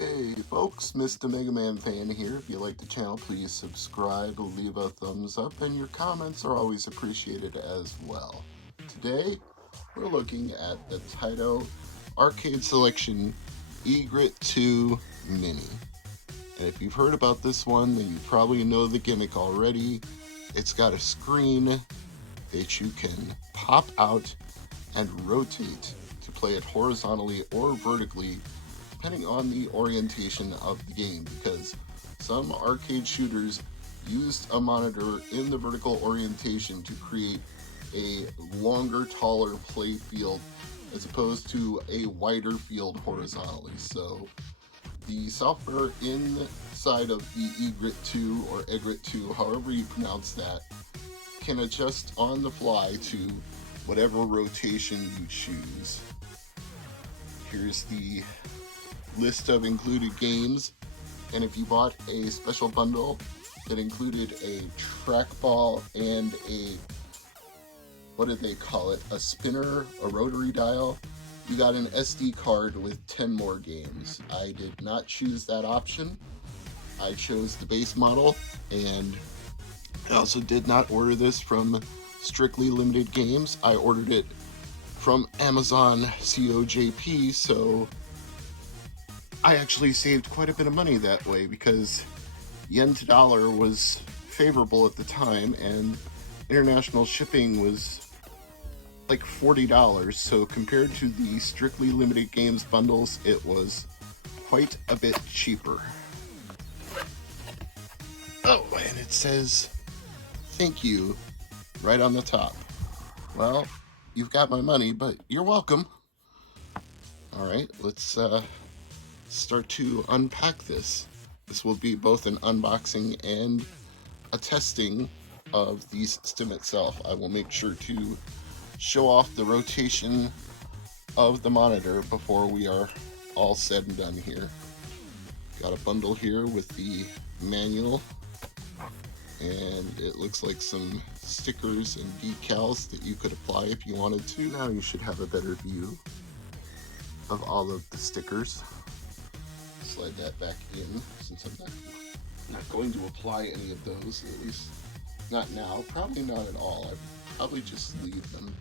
Hey folks, Mr. Mega Man fan here. If you like the channel, please subscribe, leave a thumbs up, and your comments are always appreciated as well. Today, we're looking at the Taito Arcade Selection Egret II Mini. And if you've heard about this one, then you probably know the gimmick already. It's got a screen that you can pop out and rotate to play it horizontally or vertically, depending on the orientation of the game, because some arcade shooters used a monitor in the vertical orientation to create a longer, taller play field as opposed to a wider field horizontally. So the software inside of the Egret 2 or Egret 2, however you pronounce that, can adjust on the fly to whatever rotation you choose. Here's the list of included games, and if you bought a special bundle that included a trackball and a, what did they call it, a spinner, a rotary dial, you got an SD card with 10 more games. I did not choose that option. I chose the base model, and I also did not order this from Strictly Limited Games. I ordered it from Amazon COJP, so I actually saved quite a bit of money that way because yen to dollar was favorable at the time and international shipping was like $40. So compared to the Strictly Limited Games bundles, it was quite a bit cheaper. Oh, and it says thank you right on the top. Well, you've got my money, but you're welcome. All right, let's start to unpack this. This will be both an unboxing and a testing of the system itself. I will make sure to show off the rotation of the monitor before we are all said and done here. Got a bundle here with the manual, and it looks like some stickers and decals that you could apply if you wanted to. Now you should have a better view of all of the stickers. Slide that back in since I'm not going to apply any of those, at least not now, probably not at all. I'd probably just leave them.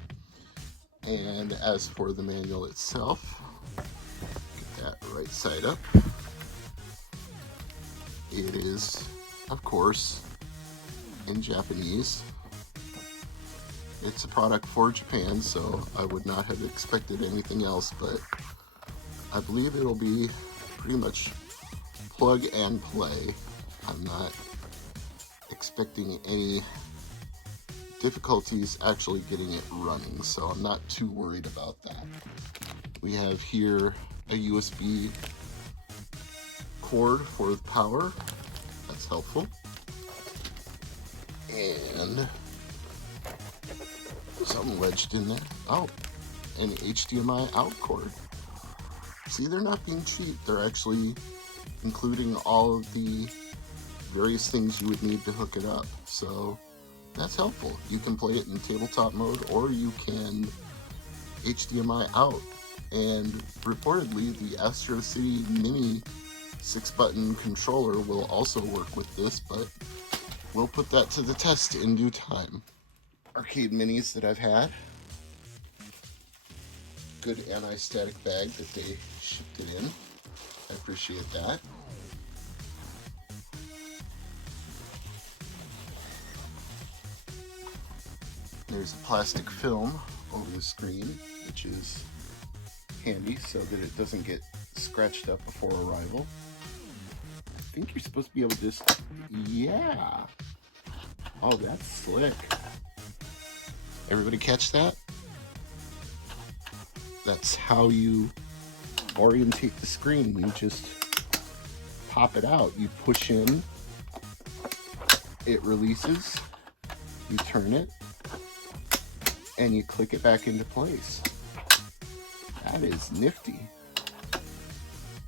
And as for the manual itself, get that right side up. It is, of course, in Japanese. It's a product for Japan, so I would not have expected anything else, but I believe it'll be pretty much plug and play. I'm not expecting any difficulties actually getting it running, so I'm not too worried about that. We have here a USB cord for the power. That's helpful. And something wedged in there. Oh, an HDMI out cord. See, they're not being cheap. They're actually including all of the various things you would need to hook it up. So that's helpful. You can play it in tabletop mode, or you can HDMI out. And reportedly, the Astro City Mini 6-button controller will also work with this, but we'll put that to the test in due time. Arcade minis that I've had. Good anti-static bag that they shipped it in. I appreciate that. There's a plastic film over the screen, which is handy so that it doesn't get scratched up before arrival. I think you're supposed to be able to just, yeah. Oh, that's slick. Everybody catch that? That's how you orientate the screen. You just pop it out. You push in, it releases, you turn it, and you click it back into place. That is nifty.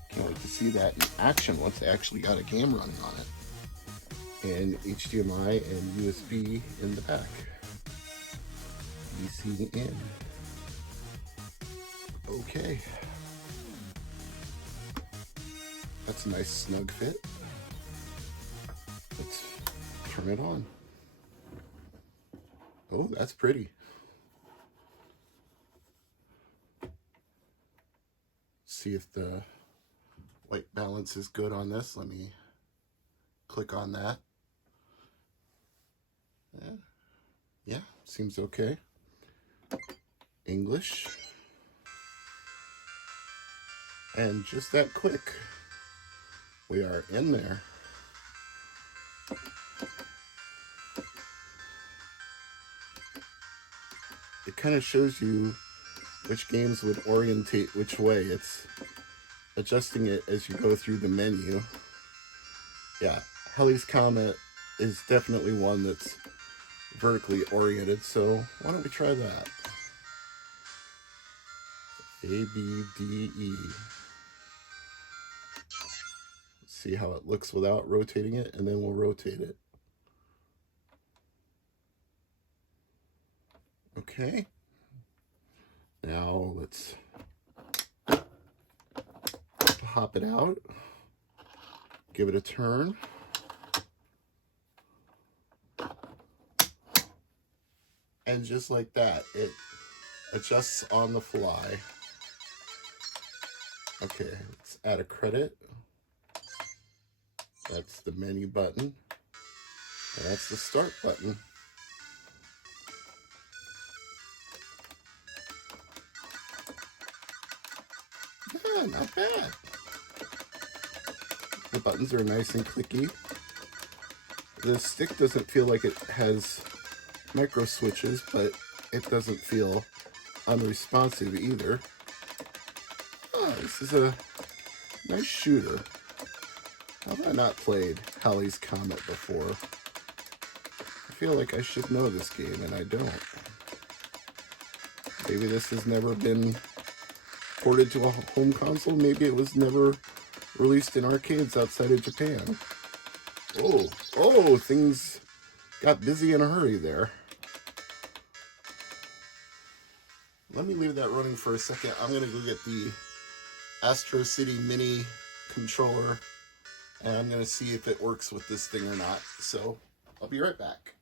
Can't wait to see that in action once they actually got a game running on it. And HDMI and USB in the back. DC in. Okay. That's a nice snug fit. Let's turn it on. Oh, that's pretty. See if the white balance is good on this. Let me click on that. Yeah, seems okay. English. And just that quick, we are in there. It kind of shows you which games would orientate which way. It's adjusting it as you go through the menu. Yeah, Halley's Comet is definitely one that's vertically oriented, so why don't we try that? A, B, D, E. Let's see how it looks without rotating it, and then we'll rotate it. Okay. Now let's hop it out, give it a turn. And just like that, it adjusts on the fly. Okay, let's add a credit. That's the menu button. And that's the start button. Yeah, not bad. The buttons are nice and clicky. The stick doesn't feel like it has micro switches, but it doesn't feel unresponsive either. Oh, this is a nice shooter. How have I not played Halley's Comet before? I feel like I should know this game, and I don't. Maybe this has never been ported to a home console. Maybe it was never released in arcades outside of Japan. Oh, things got busy in a hurry there. Let me leave that running for a second. I'm going to go get the Astro City Mini controller, and I'm going to see if it works with this thing or not. So I'll be right back.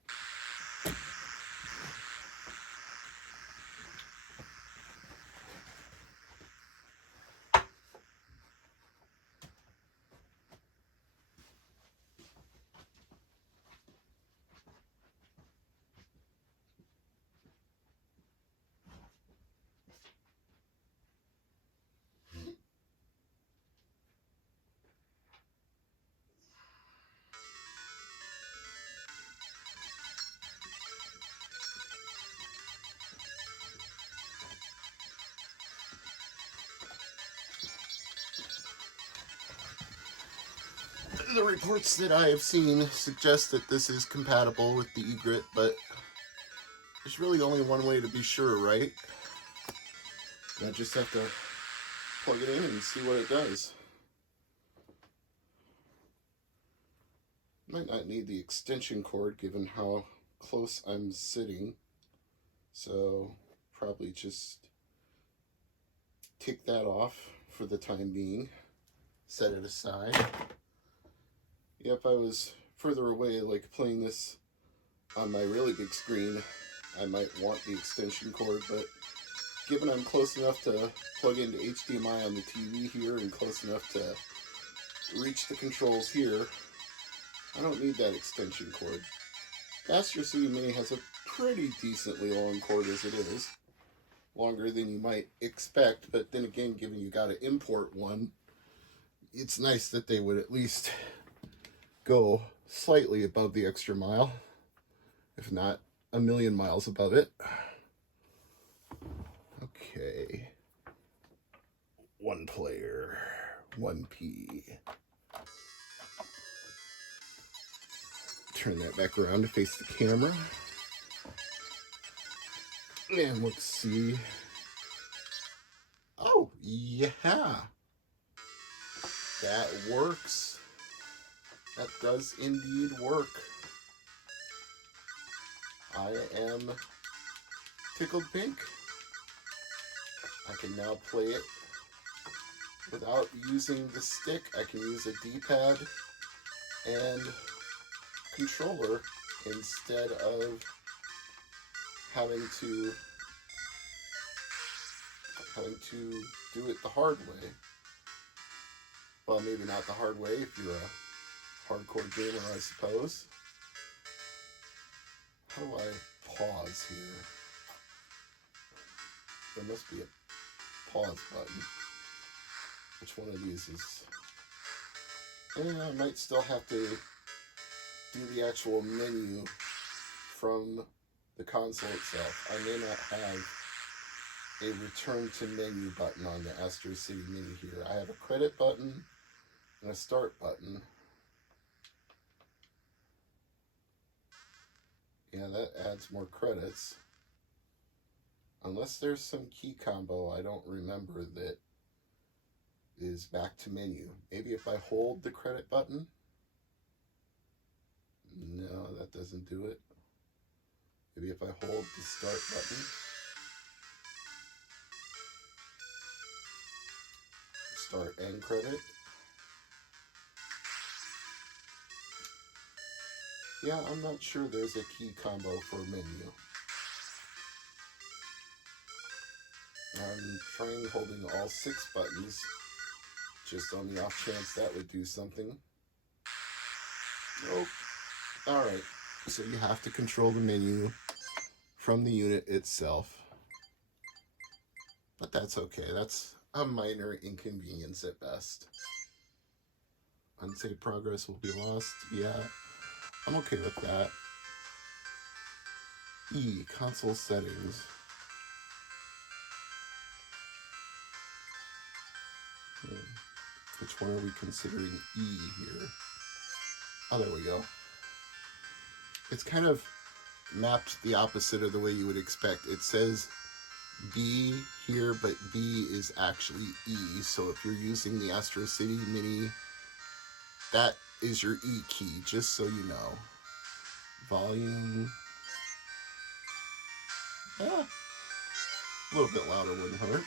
The reports that I have seen suggest that this is compatible with the Egret, but there's really only one way to be sure, right? I just have to plug it in and see what it does. Might not need the extension cord given how close I'm sitting, so probably just take that off for the time being, set it aside. Yeah, if I was further away, like playing this on my really big screen, I might want the extension cord, but given I'm close enough to plug into HDMI on the TV here and close enough to reach the controls here, I don't need that extension cord. The Astro City Mini has a pretty decently long cord as it is. Longer than you might expect, but then again, given you gotta import one, it's nice that they would at least go slightly above the extra mile, if not a million miles above it. Okay. One player, 1P. Turn that back around to face the camera. And let's see. Oh, yeah. That works. That does indeed work. I am tickled pink. I can now play it without using the stick, I can use a D-pad and controller instead of having to do it the hard way. Well, maybe not the hard way if you're a hardcore gamer, I suppose. How do I pause here? There must be a pause button. Which one of these is... I might still have to do the actual menu from the console itself. I may not have a return to menu button on the Astro City Mini here. I have a credit button and a start button. Yeah, that adds more credits. Unless there's some key combo I don't remember that is back to menu. Maybe if I hold the credit button. No, that doesn't do it. Maybe if I hold the start button. Start and credit. Yeah, I'm not sure there's a key combo for menu. I'm trying holding all 6 buttons, just on the off chance that would do something. Nope. Alright, so you have to control the menu from the unit itself. But that's okay, that's a minor inconvenience at best. Unsaved progress will be lost, yeah. I'm okay with that. E, console settings. Which one are we considering E here? Oh, there we go. It's kind of mapped the opposite of the way you would expect. It says B here, but B is actually E. So if you're using the Astro City Mini, that is your E key, just so you know. Volume. Yeah. A little bit louder wouldn't hurt.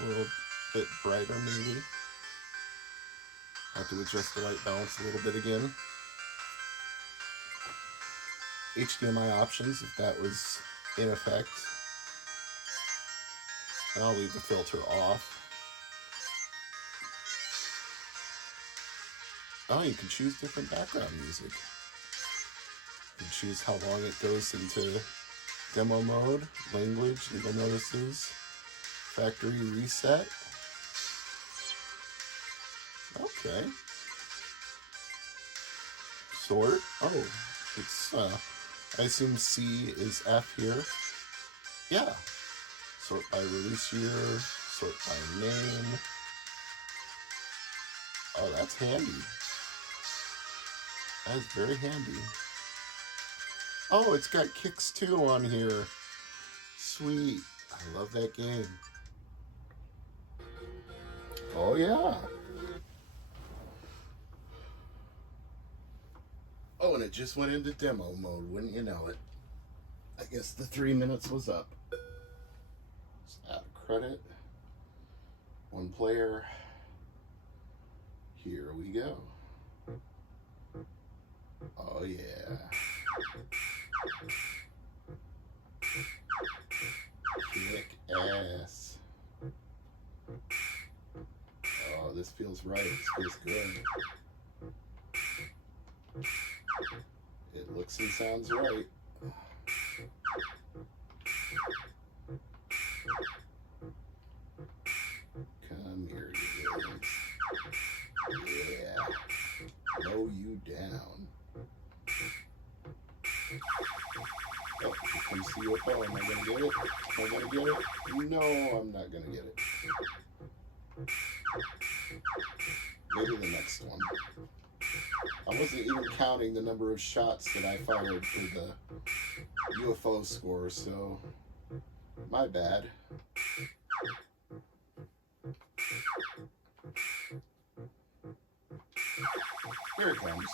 A little bit brighter maybe. Have to adjust the white balance a little bit again. HDMI options, if that was in effect. And I'll leave the filter off. Oh, you can choose different background music. You can choose how long it goes into demo mode, language, legal notices, factory reset. Okay. Sort. Oh, it's, I assume C is F here. Yeah. Sort by release year, sort by name. Oh, that's handy. That is very handy. Oh, it's got Kicks 2 on here. Sweet. I love that game. Oh, yeah. Oh, and it just went into demo mode, wouldn't you know it? I guess the 3 minutes was up. Let's add a credit. 1 player. Here we go. Oh, yeah. Kick ass. Oh, this feels right. This feels good. It looks and sounds right. Come here, you guys. Yeah. Low you down. Oh, here comes the UFO. Am I gonna get it? Am I gonna get it? No, I'm not gonna get it. Maybe the next one. I wasn't even counting the number of shots that I fired for the UFO score, so my bad. Here it comes.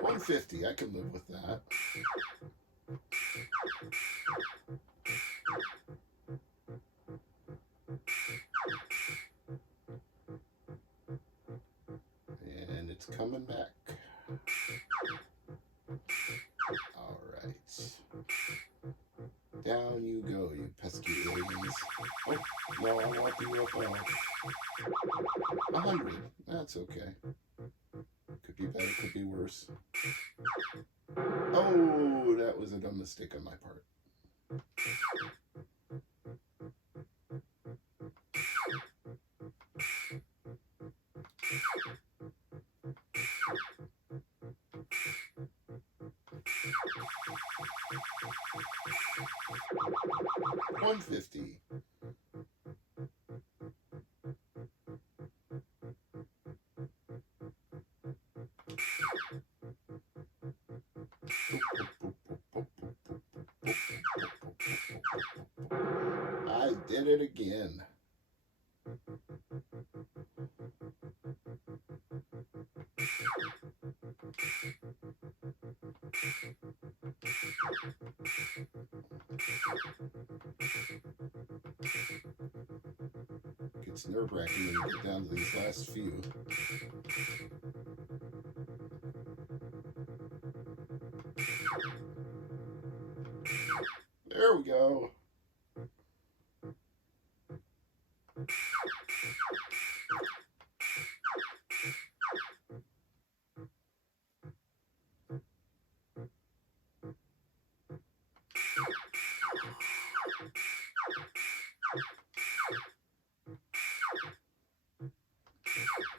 150, I can live with that. coming back. All right. Down you go, you pesky aliens. Oh, no, I want the UFO. 100. That's okay. Could be better, could be worse. Oh, that was a dumb mistake on my part. $150. I did it again. It's nerve-wracking when you get down to these last few. There we go.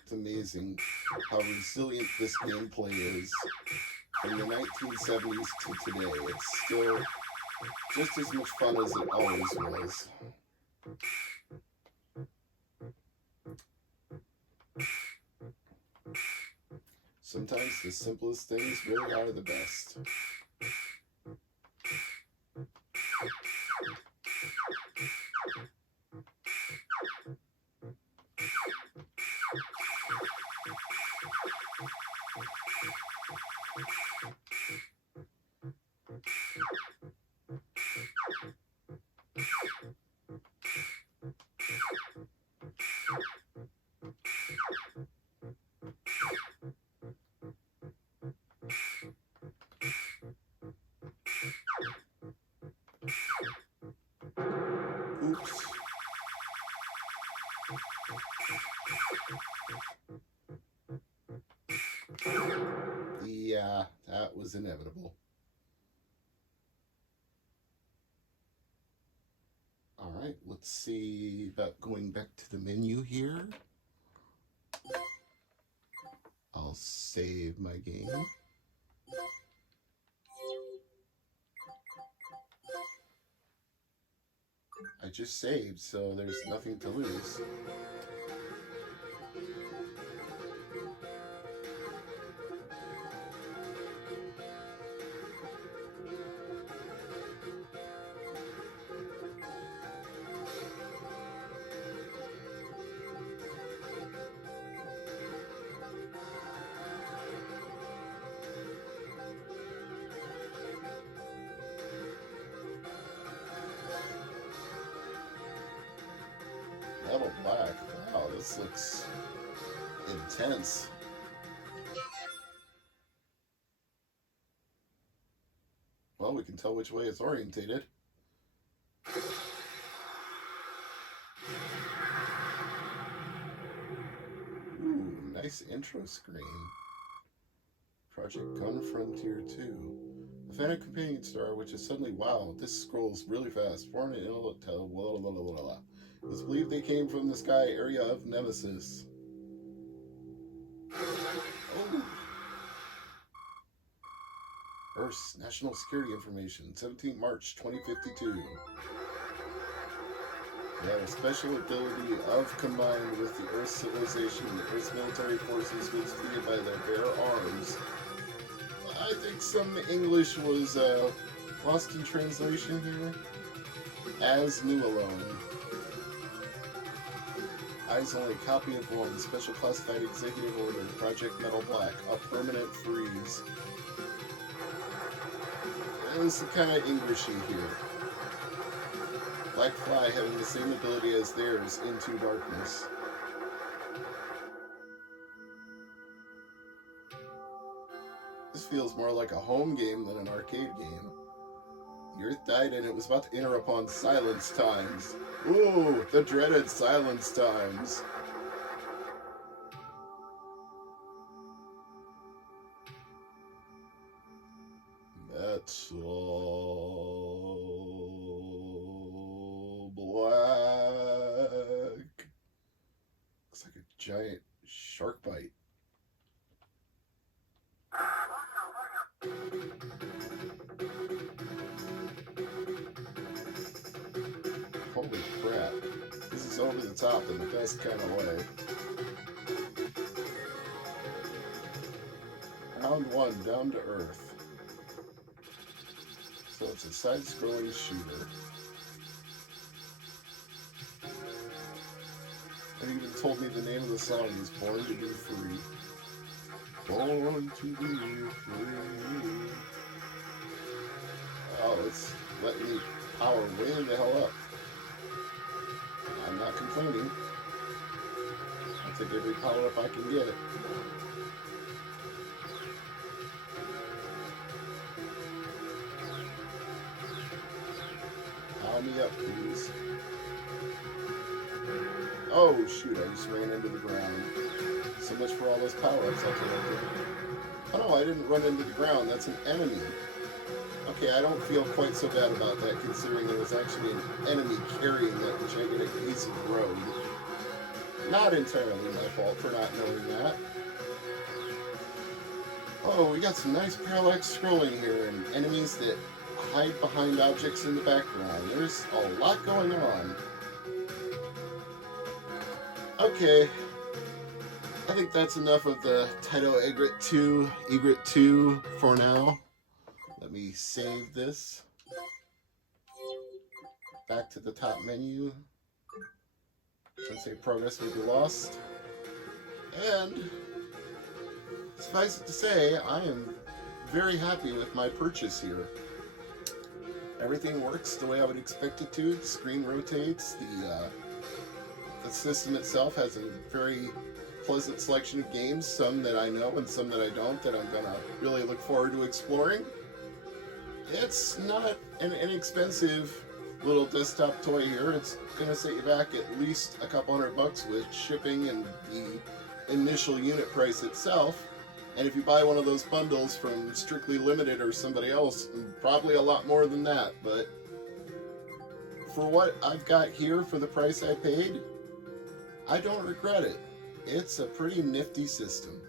It's amazing how resilient this gameplay is. From the 1970s to today, it's still just as much fun as it always was. Sometimes the simplest things really are the best. Oops. Yeah, that was inevitable. All right, let's see about going back to the menu here. I'll save my game. I just saved, so there's nothing to lose. Metal black. Wow, this looks intense. Well, we can tell which way it's orientated. Ooh, nice intro screen. Project Gun Frontier 2. A Phantom Companion Star, which is suddenly, wow, this scrolls really fast. Foreign intel, It was believed they came from the sky area of Nemesis. Oh. Earth's National Security Information, 17 March 2052. They have a special ability of combined with the Earth's civilization. The Earth's military forces was defeated by their bare arms. I think some English was lost in translation here. As New Alone. Eyes only, copy of one, special classified executive order, Project Metal Black, a permanent freeze. This is kind of Englishy here. Black Fly having the same ability as theirs, Into Darkness. This feels more like a home game than an arcade game. The Earth died and it was about to enter upon silence times. Ooh, the dreaded silence times. Metal black. Looks like a giant shark bite. Holy crap. This is over the top in the best kind of way. Round 1, down to earth. So it's a side-scrolling shooter. And he even told me the name of the song is Born to Be Free. Born to be free. Oh, it's letting me power way the hell up. I'm not complaining. I'll take every power up I can get. Power me up, please. Oh, shoot, I just ran into the ground. So much for all those power-ups I collected. Oh no, I didn't run into the ground. That's an enemy. Okay, I don't feel quite so bad about that, considering there was actually an enemy carrying that gigantic piece of road. Not entirely my fault for not knowing that. Oh, we got some nice parallax scrolling here, and enemies that hide behind objects in the background. There's a lot going on. Okay, I think that's enough of the Taito Egret II for now. Let me save this. Back to the top menu. Let's say progress may be lost. And suffice it to say, I am very happy with my purchase here. Everything works the way I would expect it to. The screen rotates. The system itself has a very pleasant selection of games, some that I know and some that I don't, that I'm going to really look forward to exploring. It's not an inexpensive little desktop toy here. It's going to set you back at least a couple $100 with shipping and the initial unit price itself. And if you buy one of those bundles from Strictly Limited or somebody else, probably a lot more than that. But for what I've got here for the price I paid, I don't regret it. It's a pretty nifty system.